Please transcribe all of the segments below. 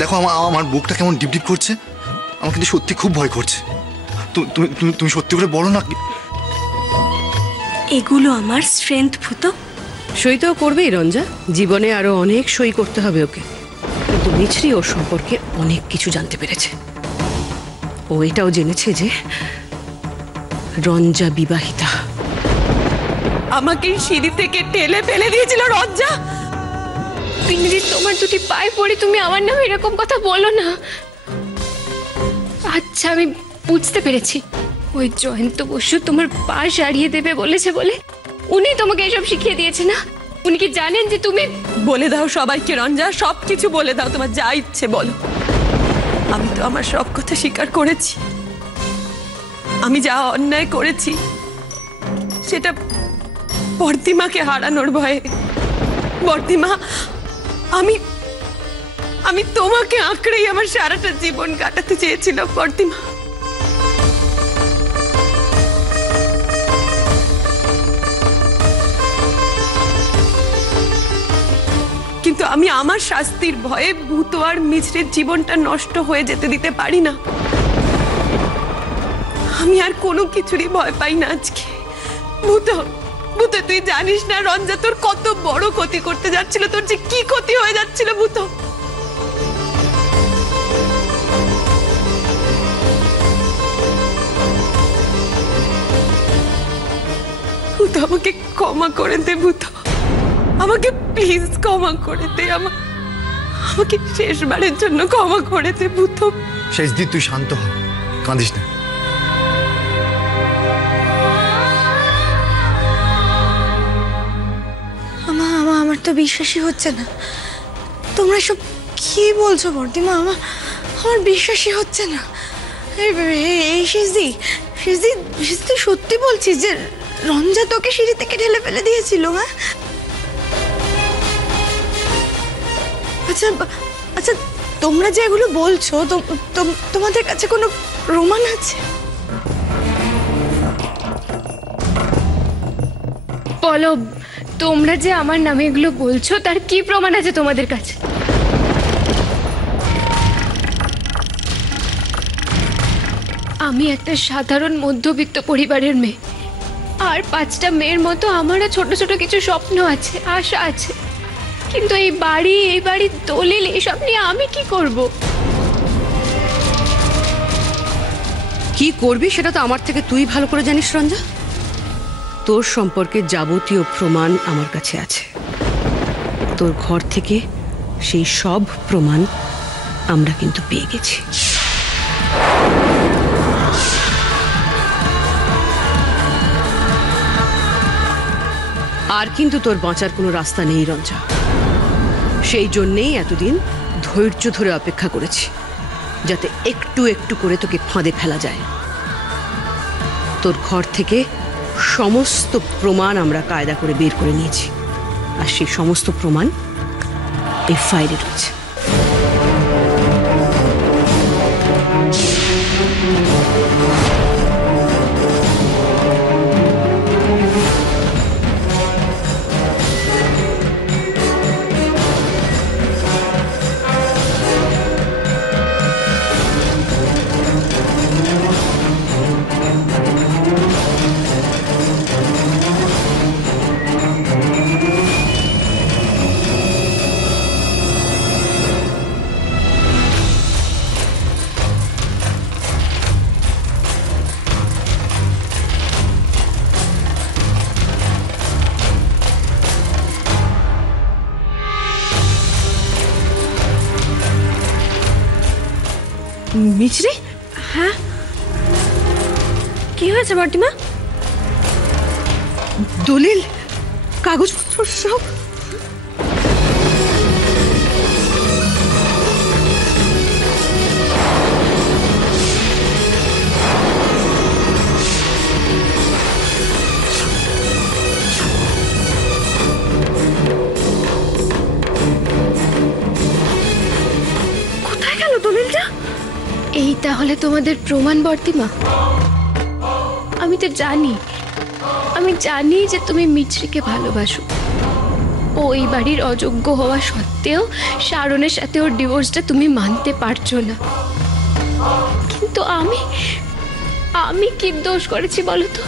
দেখো আমার বুকটা কেমন ডিপ ডিপ করছে। আমার কিন্তু সত্যি খুব ভয় করছে। তুমি তুমি তুমি সত্যি করে বলো না। এগুলো আমার স্ট্রেংথ ভূত। সই তো করবেই রঞ্জা, জীবনে আরো অনেক সই করতে হবে ওকে। কিন্তু মিছরি ওর সম্পর্কে অনেক কিছু জানতে পেরেছে। ও এটাও জেনেছে যে রঞ্জা বিবাহিতা। আমাকে সিঁড়ি থেকে ঠেলে ফেলে দিয়েছিল রঞ্জা। পিন্ডি, তোমার দুটি পায়ে পড়ে তুমি আমার নামে এরকম কথা বলো না। আচ্ছা, আমি বুঝতে পেরেছি। ওই জয়ন্ত বসু তোমার পা সারিয়ে দেবে বলেছে বলে উনি তোমাকে এসব শিখিয়ে দিয়েছে না? উনি কি জানেন যে তুমি? বলে দাও সবাইকে রঞ্জা, সবকিছু বলে দাও, তোমার যা ইচ্ছে বলো। আমি তো আমার সব কথা স্বীকার করেছি। আমি যা অন্যায় করেছি সেটা বর্দিমাকে হারানোর ভয়ে। বর্দিমা, আমি আমি তোমাকে আঁকড়েই আমার সারাটা জীবন কাটাতে চেয়েছিলাম বর্দিমা। কিন্তু আমি আমার শাস্তির ভয়ে ভূত আর মিছরির জীবনটা নষ্ট হয়ে যেতে দিতে পারি না। আমি আর কোনো কিছুরই ভয় পাই না আজকে। ভূত, ভূত, তুই জানিস না রঞ্জা তোর কত বড় ক্ষতি করতে যাচ্ছিল, তোর যে কি ক্ষতি হয়ে যাচ্ছিল ভূত। ভূত, আমাকে ক্ষমা করে দে ভূত, আমাকে প্লিজ ক্ষমা করে দে। আমাকে শেষবারের জন্য ক্ষমা করে দে ভূত। শেষ দিন তুই শান্ত হ, কাঁদিস না। আমার তো বিশ্বাসই হচ্ছে না। তোমরা সব কি বলছো বর্দিমা? আমার বিশ্বাসই হচ্ছে না। এই শেষদি সত্যি বলছিস যে রঞ্জা তোকে সিঁড়ি থেকে ঢেলে ফেলে দিয়েছিল? হ্যাঁ, আচ্ছা আচ্ছা, তোমরা যে এগুলো বলছো তোমাদের কাছে কোনো প্রমাণ আছে? বলো, তোমরা যে আমার নামে এগুলো বলছো তার কি প্রমাণ আছে তোমাদের কাছে? আমি একটা সাধারণ মধ্যবিত্ত পরিবারের মেয়ে, আর 5টা মেয়ের মতো আমারও ছোট ছোট কিছু স্বপ্ন আছে, আশা আছে। কিন্তু এই বাড়ির দলিল এসব নিয়ে আমি কি করব? কি করবি সেটা তো আমার থেকে তুই ভালো করে জানিস রঞ্জা। তোর সম্পর্কে যাবতীয় প্রমাণ আমার কাছে আছে। তোর ঘর থেকে সেই সব প্রমাণ আমরা কিন্তু পেয়ে গেছি। আর কিন্তু তোর বাঁচার কোনো রাস্তা নেই রঞ্জা। সেই জন্যেই এতদিন ধৈর্য ধরে অপেক্ষা করেছি, যাতে একটু একটু করে তোকে ফাঁদে ফেলা যায়। তোর ঘর থেকে সমস্ত প্রমাণ আমরা কায়দা করে বের করে নিয়েছি, আর সেই সমস্ত প্রমাণ এই ফাইলে রয়েছে। মিছরি, হ্যাঁ কি হয়েছে বর্দিমা? দলিল, কাগজপত্র সব কোথায় গেল দলিলটা? এই তাহলে তোমাদের প্রমাণ বর্দিমা? আমি জানি যে তুমি মিছরিকে ভালোবাসো। ও ও এই বাড়ির অযোগ্য হওয়া সত্ত্বেও শারনের সাথে ওর ডিভোর্সটা তুমি মানতে পারছো না। কিন্তু আমি কি দোষ করেছি বলো তো?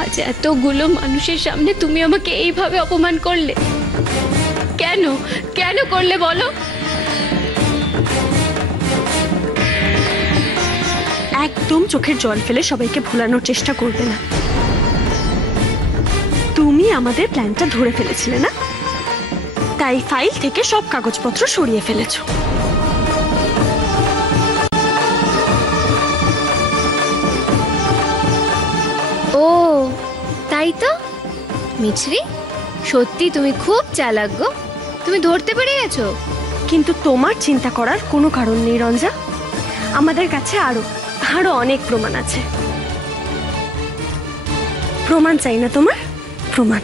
আজ এতগুলো মানুষের সামনে তুমি আমাকে এইভাবে অপমান করলে কেন? কেন করলে বলো? একদম চোখের জল ফেলে সবাইকে ভোলানোর চেষ্টা করবে না। তুমি আমাদের প্ল্যানটা ধরে ফেলেছিলে না, তাই ফাইল থেকে সব কাগজপত্র সরিয়ে ফেলেছো। ও তাই তো মিছরি, সত্যি তুমি খুব চালাক গো, তুমি ধরতে পেরে গেছো। কিন্তু তোমার চিন্তা করার কোনো কারণ নেই রঞ্জা, আমাদের কাছে আরো অনেক প্রমাণ আছে। প্রমাণ চাই না তোমার? প্রমাণ।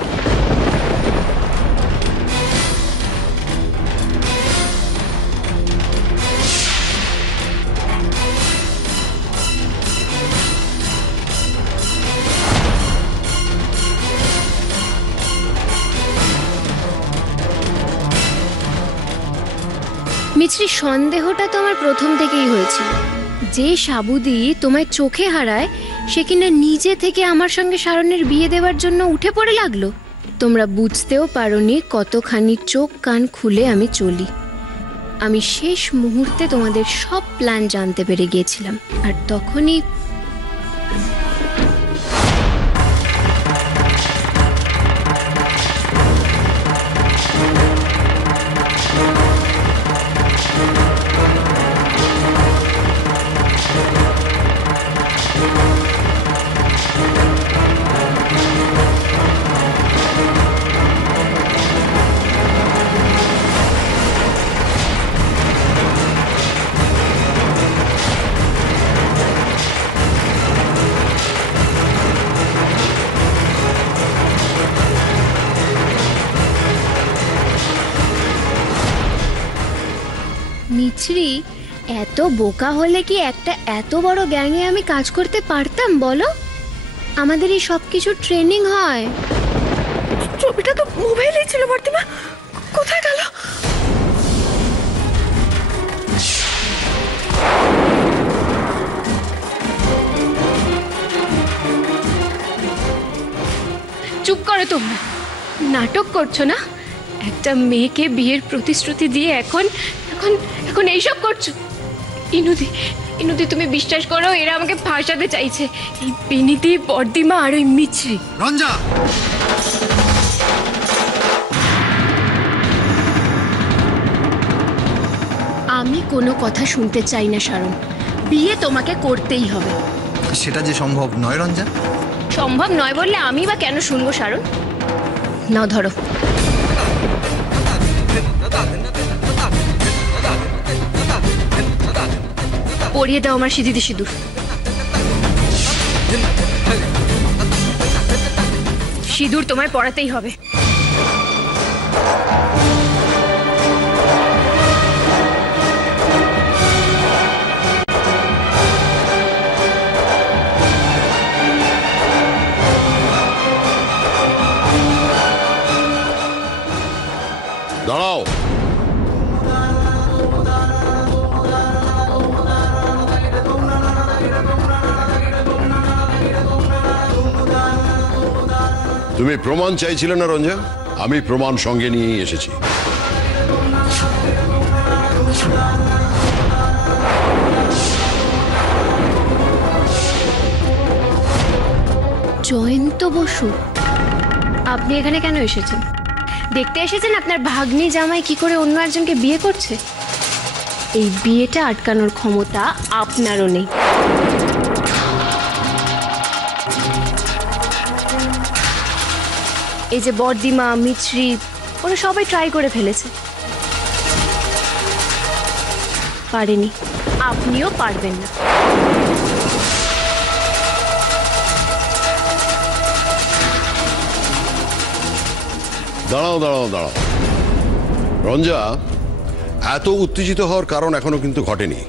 মিছরি, সন্দেহটা তো আমার প্রথম থেকেই হয়েছিল। যে সাবুদি তোমায় চোখে হারায় সে কিনা নিজে থেকে আমার সঙ্গে শারনের বিয়ে দেওয়ার জন্য উঠে পড়ে লাগলো। তোমরা বুঝতেও পারোনি কতখানি চোখ কান খুলে আমি চলি। আমি শেষ মুহূর্তে তোমাদের সব প্ল্যান জানতে পেরে গিয়েছিলাম, আর তখনই মিছরি, এত বোকা হলে কি একটা এত বড় গ্যাংয়ে আমি কাজ করতে পারতাম বলো? আমাদের এই সব কিছু ট্রেনিং হয়। ছবিটা তো মোবাইলেই ছিল বর্তিমা, কোথায় গেল? চুপ করো তোমরা, নাটক করছো না? একটা মেয়েকে বিয়ের প্রতিশ্রুতি দিয়ে এখন এখন এখন এইসব করছো। ইনুদি তুমি বিশ্বাস করো, এরা আমাকে ফাঁসাতে চাইছে। এই বিনীতি, বর্দিমা আর ওই মিছরি। রঞ্জা, আমি কোনো কথা শুনতে চাই না শারন, বিয়ে তোমাকে করতেই হবে। সেটা যে সম্ভব নয় রঞ্জা। সম্ভব নয় বললে আমি বা কেন শুনবো শারন? নাও ধরো। পরিয়ে দাও আমার সিঁথিতে সিঁদুর। সিঁদুর তোমায় পড়াতেই হবে। দাঁড়াও। তুমি প্রমাণ চাইছিলে না রঞ্জা? আমি প্রমাণ সঙ্গে নিয়েই এসেছি। জয়ন্ত বসু, আপনি এখানে কেন এসেছেন? দেখতে এসেছেন আপনার ভাগ্নি জামাই কি করে অন্য একজনকে বিয়ে করছে? এই বিয়েটা আটকানোর ক্ষমতা আপনারও নেই। এই যে বর্দিমা, মিছরি, ওরা সবাই ট্রাই করে ফেলেছে, পারেনি। আপনিও পারবেন না। দাঁড়াও দাঁড়াও দাঁড়াও রঞ্জা, এত উত্তেজিত হওয়ার কারণ এখনো কিন্তু ঘটেনি।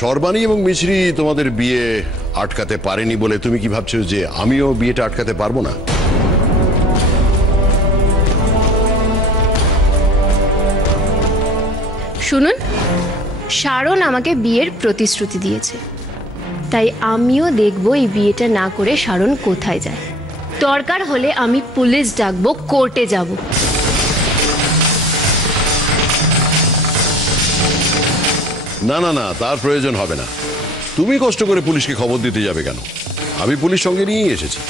সর্বাণী এবং মিছরি তোমাদের বিয়ে আটকাতে পারেনি বলে তুমি কি ভাবছো যে আমিও বিয়েটা আটকাতে পারবো না? শুনুন, শারণ আমাকে বিয়ের প্রতিশ্রুতি দিয়েছে, তাই আমিও দেখব এই বিয়েটা না করে শারণ কোথায় যায়। দরকার হলে আমি পুলিশ ডাকবো, কোর্টে যাব। না না না, তার প্রয়োজন হবে না। তুমি কষ্ট করে পুলিশকে খবর দিতে যাবে কেন? আমি পুলিশ সঙ্গে নিয়েই এসেছি।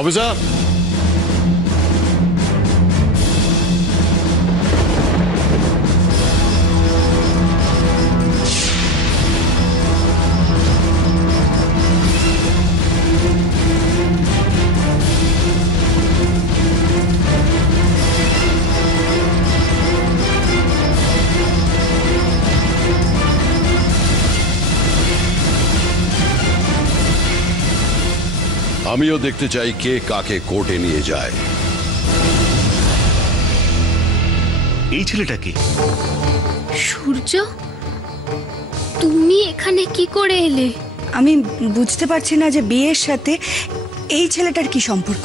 অফিসার, আমিও দেখতে চাই কে কাকে কোর্টে নিয়ে যায়। এই ছেলেটাকে সূর্য, তুমি এখানে কি করে এলে? আমি বুঝতে পারছি না যে বিয়ের সাথে এই ছেলেটার কি সম্পর্ক।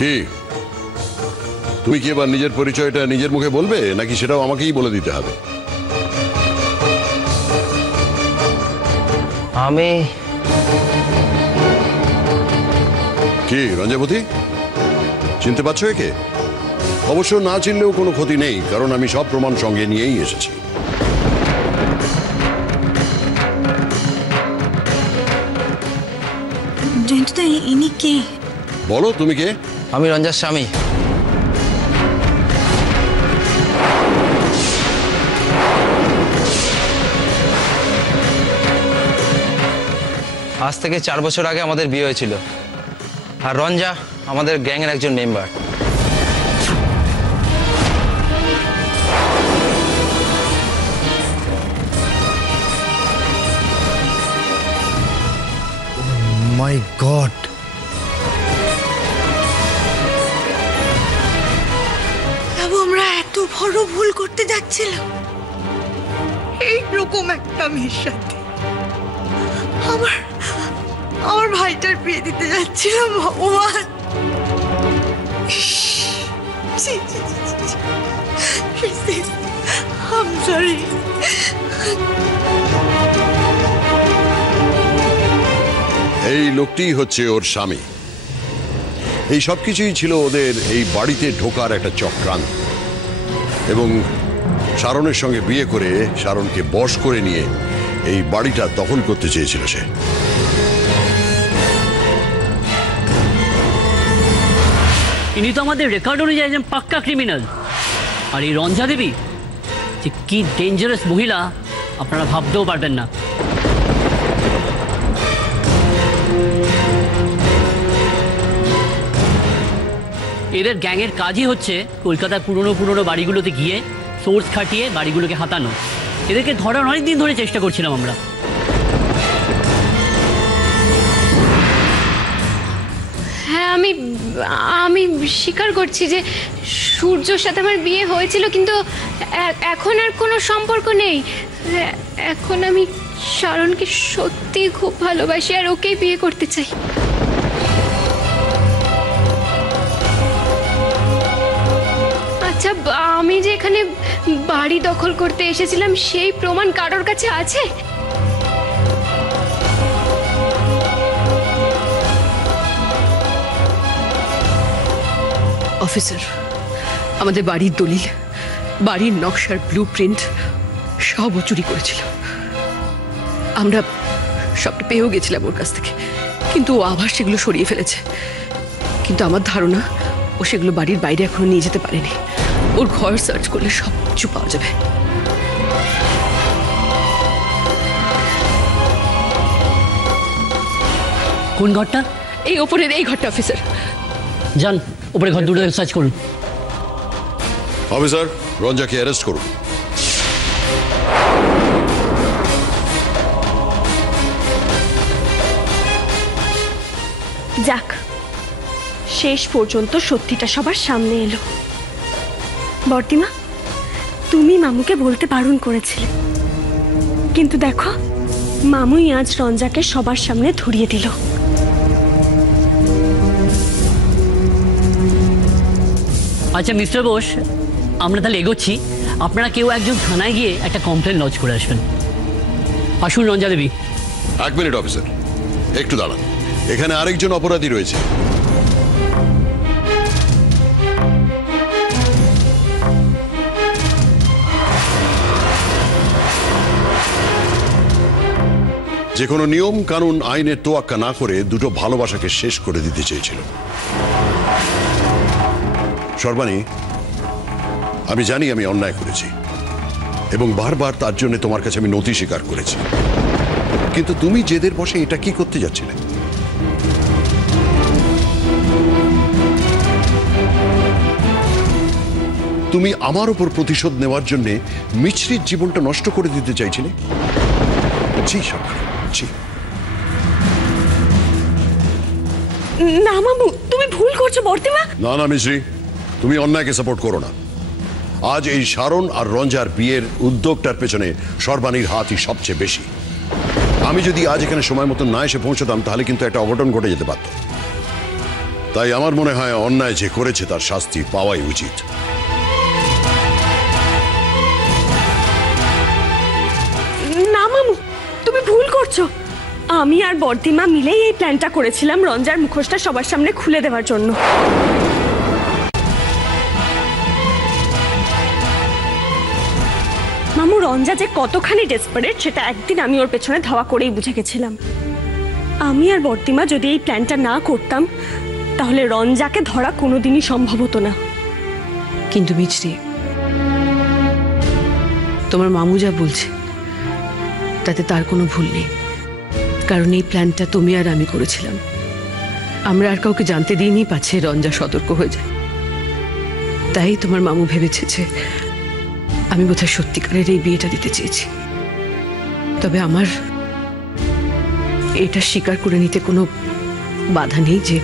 কি তুমি কি এবার নিজের পরিচয়টা নিজের মুখে বলবে, নাকি সেটাও আমাকেই বলে দিতে হবে? আমি কি রঞ্জাবতী, চিনতে পারছো একে? অবশ্য না চিনলেও কোনো ক্ষতি নেই, কারণ আমি সব প্রমাণ সঙ্গে নিয়েই এসেছি। জয়ন্তদা, ইনি কে? বলো তুমি কে? আমি রঞ্জার স্বামী। আজ থেকে 4 বছর আগে আমাদের বিয়ে হয়েছিল, আর রঞ্জা আমাদের গ্যাংয়ের একজন মেম্বার। মাই গড, বাবু, আমরা এত বড় ভুল করতে যাচ্ছিলাম এইরকম একটা মেয়ের সাথে। আমার ভাইটার বিয়ে দিতে যাচ্ছিলাম, ভগবান। I'm sorry. এই লোকটি হচ্ছে ওর স্বামী। এই সব কিছুই ছিল ওদের এই বাড়িতে ঢোকার একটা চক্রান্ত, এবং শারণের সঙ্গে বিয়ে করে শারণকে বশ করে নিয়ে এই বাড়িটা দখল করতে চেয়েছিল সে। ইনি তো আমাদের রেকর্ড অনুযায়ী একজন পাক্কা ক্রিমিনাল। আর এই রঞ্জা দেবী যে কি ডেঞ্জারাস মহিলা আপনারা ভাবতেও পারবেন না। এদের গ্যাংয়ের কাজই হচ্ছে কলকাতার পুরনো বাড়িগুলোতে গিয়ে সোর্স খাটিয়ে বাড়িগুলোকে হাতানো। এদেরকে ধরার অনেক দিন ধরে চেষ্টা করছিলাম আমরা। হ্যাঁ, আমি স্বীকার করছি যে সূর্যর সাথে আমার বিয়ে হয়েছিল, কিন্তু এখন আর কোনো সম্পর্ক নেই। এখন আমি শারণকে সত্যি খুব ভালোবাসি আর ওকেই বিয়ে করতে চাই। আচ্ছা, আমি যে এখানে বাড়ি দখল করতে এসেছিলাম সেই প্রমাণ কারোর কাছে আছে? অফিসার, আমাদের বাড়ির দলিল, বাড়ির নকশার ব্লু প্রিন্ট সবও চুরি করেছিল। আমরা সবটা পেয়েও গেছিলাম ওর কাছ থেকে, কিন্তু ও আবার সেগুলো সরিয়ে ফেলেছে। কিন্তু আমার ধারণা ও সেগুলো বাড়ির বাইরে এখনো নিয়ে যেতে পারেনি। ওর ঘর সার্চ করলে সব কিছু পাওয়া যাবে। কোন ঘরটা? এই ওপরের এই ঘরটা অফিসার। যান উপরে ঘর দুটো সার্চ করুন। অফিসার, রঞ্জাকে অ্যারেস্ট করুন। যাক, শেষ পর্যন্ত সত্যিটা সবার সামনে এলো। বর্তিমা, তুমি মামুকে বলতে বারণ করেছিলে, কিন্তু দেখো মামুই আজ রঞ্জাকে সবার সামনে ধরিয়ে দিল। আচ্ছা মিস্টার বোস, আমরা তাহলে এগোচ্ছি। আপনারা কেউ একজন থানায় গিয়ে একটা কমপ্লেন লজ করে আসবেন। আসুন রঞ্জা দেবী। 1 মিনিট অফিসার, একটু দাঁড়ান। এখানে আরেকজন অপরাধী রয়েছে। যে কোনো নিয়ম কানুন আইনের তোয়াক্কা না করে দুটো ভালোবাসাকে শেষ করে দিতে চেয়েছিল। সর্বাণী, আমি জানি আমি অন্যায় করেছি এবং বারবার তার জন্য তোমার কাছে আমি নথি স্বীকার করেছি, কিন্তু তুমি জেদের বসে এটা কি করতে যাচ্ছিলে? তুমি আমার উপর প্রতিশোধ নেওয়ার জন্য মিছরির জীবনটা নষ্ট করে দিতে চাইছিলে। জি সরকার, জি। না মামু, তুমি ভুল করছো বর্তিমা। না না মিছরি, তুমি অন্যায়কে সাপোর্ট করো না। আজ এই শারণ আর রঞ্জার বিয়ের উদ্যোগটার পেছনে সর্বাণীর হাতই সবচেয়ে বেশি। আমি যদি আজ এখানে সময় মতো না এসে পৌঁছতাম তাহলে কিন্তু একটা অঘটন ঘটে যেতে পারত। তাই আমার মনে হয় অন্যায় যে করেছে তার শাস্তি পাওয়াই উচিত। না মামু, তুমি ভুল করছো। আমি আর বর্তিমা মিলেই এই প্ল্যানটা করেছিলাম রঞ্জার মুখোশটা সবার সামনে খুলে দেওয়ার জন্য। মামু, রঞ্জা যে কতখানি ডেসপারেট সেটা একদিন আমি ওর পেছনে ধাওয়া করেই বুঝে গেছিলাম। আমি আর বর্তিমা যদি এই প্ল্যানটা না করতাম তাহলে রঞ্জাকে ধরা কোনোদিনই সম্ভব হতো না। কিন্তু মিছরি, তোমার মামু যা বলছে তাতে তার কোনো ভুল নেই, কারণ এই প্ল্যানটা তুমি আর আমি করেছিলাম। আমরা আর কাউকে জানতে দিইনি, পাছে রঞ্জা সতর্ক হয়ে যায়। তাই তোমার মামু ভেবেছে যে আমি বোধহয় সত্যিকারের এই বিয়েটা দিতে চেয়েছি। তবে আমার এটা স্বীকার করে নিতে কোনো বাধা নেই যে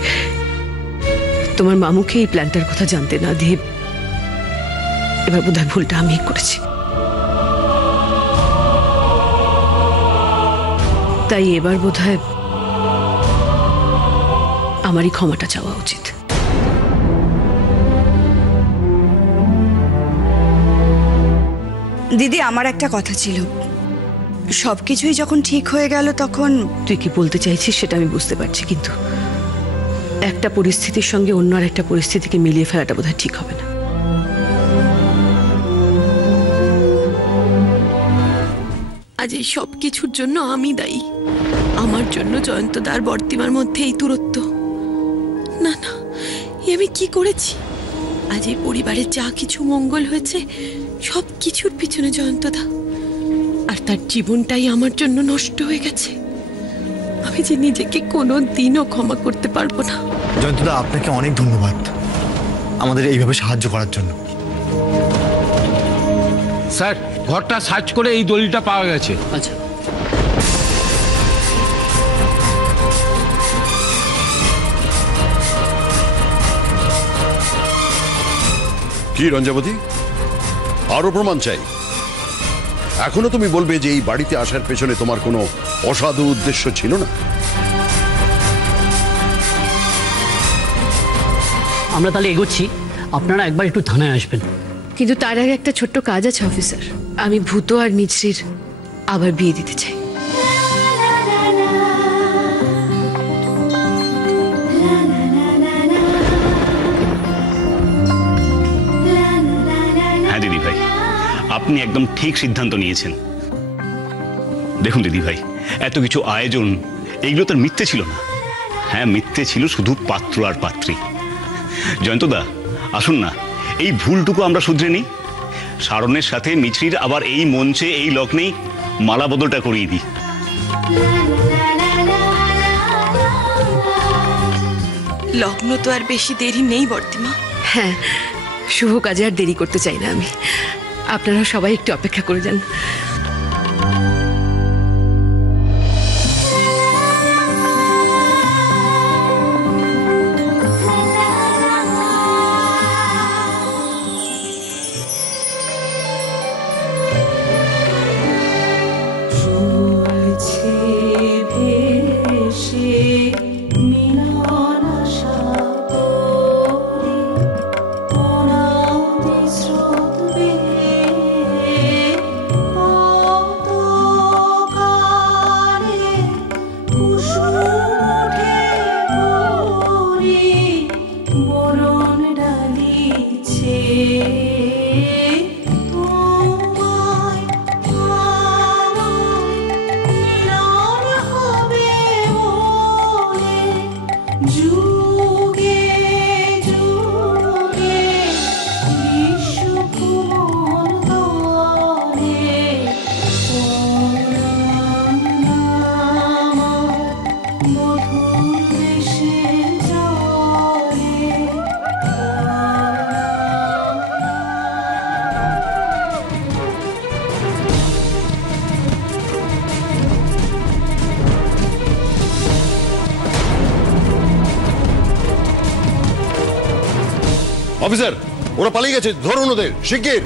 তোমার মামুকে এই প্ল্যানটার কথা জানতে না দিয়ে এবার বোধহয় ভুলটা আমি করেছি। তাই এবার বোধহয় আমারই ক্ষমাটা চাওয়া উচিত। দিদি, আমার একটা কথা ছিল। সবকিছুই যখন ঠিক হয়ে গেল তখন তুই কি বলতে চাইছিস সেটা আমি বুঝতে পারছি, কিন্তু একটা পরিস্থিতির সঙ্গে অন্য আর একটা পরিস্থিতিকে মিলিয়ে ফেলাটা বোধহয় ঠিক হবে না। আজ এই সব কিছুর জন্য আমি দায়ী। আমার জন্য জয়ন্তদার বর্তিমার মধ্যে এই দূরত্ব। না না, আমি কি করেছি? আজ এই পরিবারের যা কিছু মঙ্গল হয়েছে সব কিছুর পিছনে জয়ন্তদা, আর তার জীবনটাই আমার জন্য নষ্ট হয়ে গেছে। আমি যে নিজেকে কোনো দিনও ক্ষমা করতে পারবো না। জয়ন্তদা, আপনাকে অনেক ধন্যবাদ আমাদের এইভাবে সাহায্য করার জন্য। স্যার, ঘরটা সার্চ করে এই দলিলটা পাওয়া গেছে। আচ্ছা, কি রঞ্জাবতী, আরো প্রমাণ চাই? এখনো তুমি বলবে যে এই বাড়িতে আসার পেছনে তোমার কোনো অসাধু উদ্দেশ্য ছিল না? আমরা তাহলে এগোচ্ছি। আপনারা একবার একটু থানায় আসবেন। কিন্তু তার আগে একটা ছোট্ট কাজ আছে অফিসার। আমি ভূত আর মিছরির আবার বিয়ে দিতে চাই। হ্যাঁ দিদি ভাই, আপনি একদম ঠিক সিদ্ধান্ত নিয়েছেন। দেখুন দিদি ভাই, এত কিছু আয়োজন এইগুলো তার মিথ্যে ছিল না। হ্যাঁ, মিথ্যে ছিল শুধু পাত্র আর পাত্রী। জয়ন্তদা, আসুন না এই ভুলটুকু আমরা শুধরে নিই। শারণের সাথে মিছরির আবার এই মঞ্চে এই লগ্নেই মালা বদলটা করিয়ে দিই। লগ্ন তো আর বেশি দেরি নেই বর্তিমা। হ্যাঁ, শুভ কাজে আর দেরি করতে চাই না আমি। আপনারা সবাই একটু অপেক্ষা করে যান। চলছে অফিসার, ওরা পালিয়ে গেছে, ধরুন ওদের শিগগির।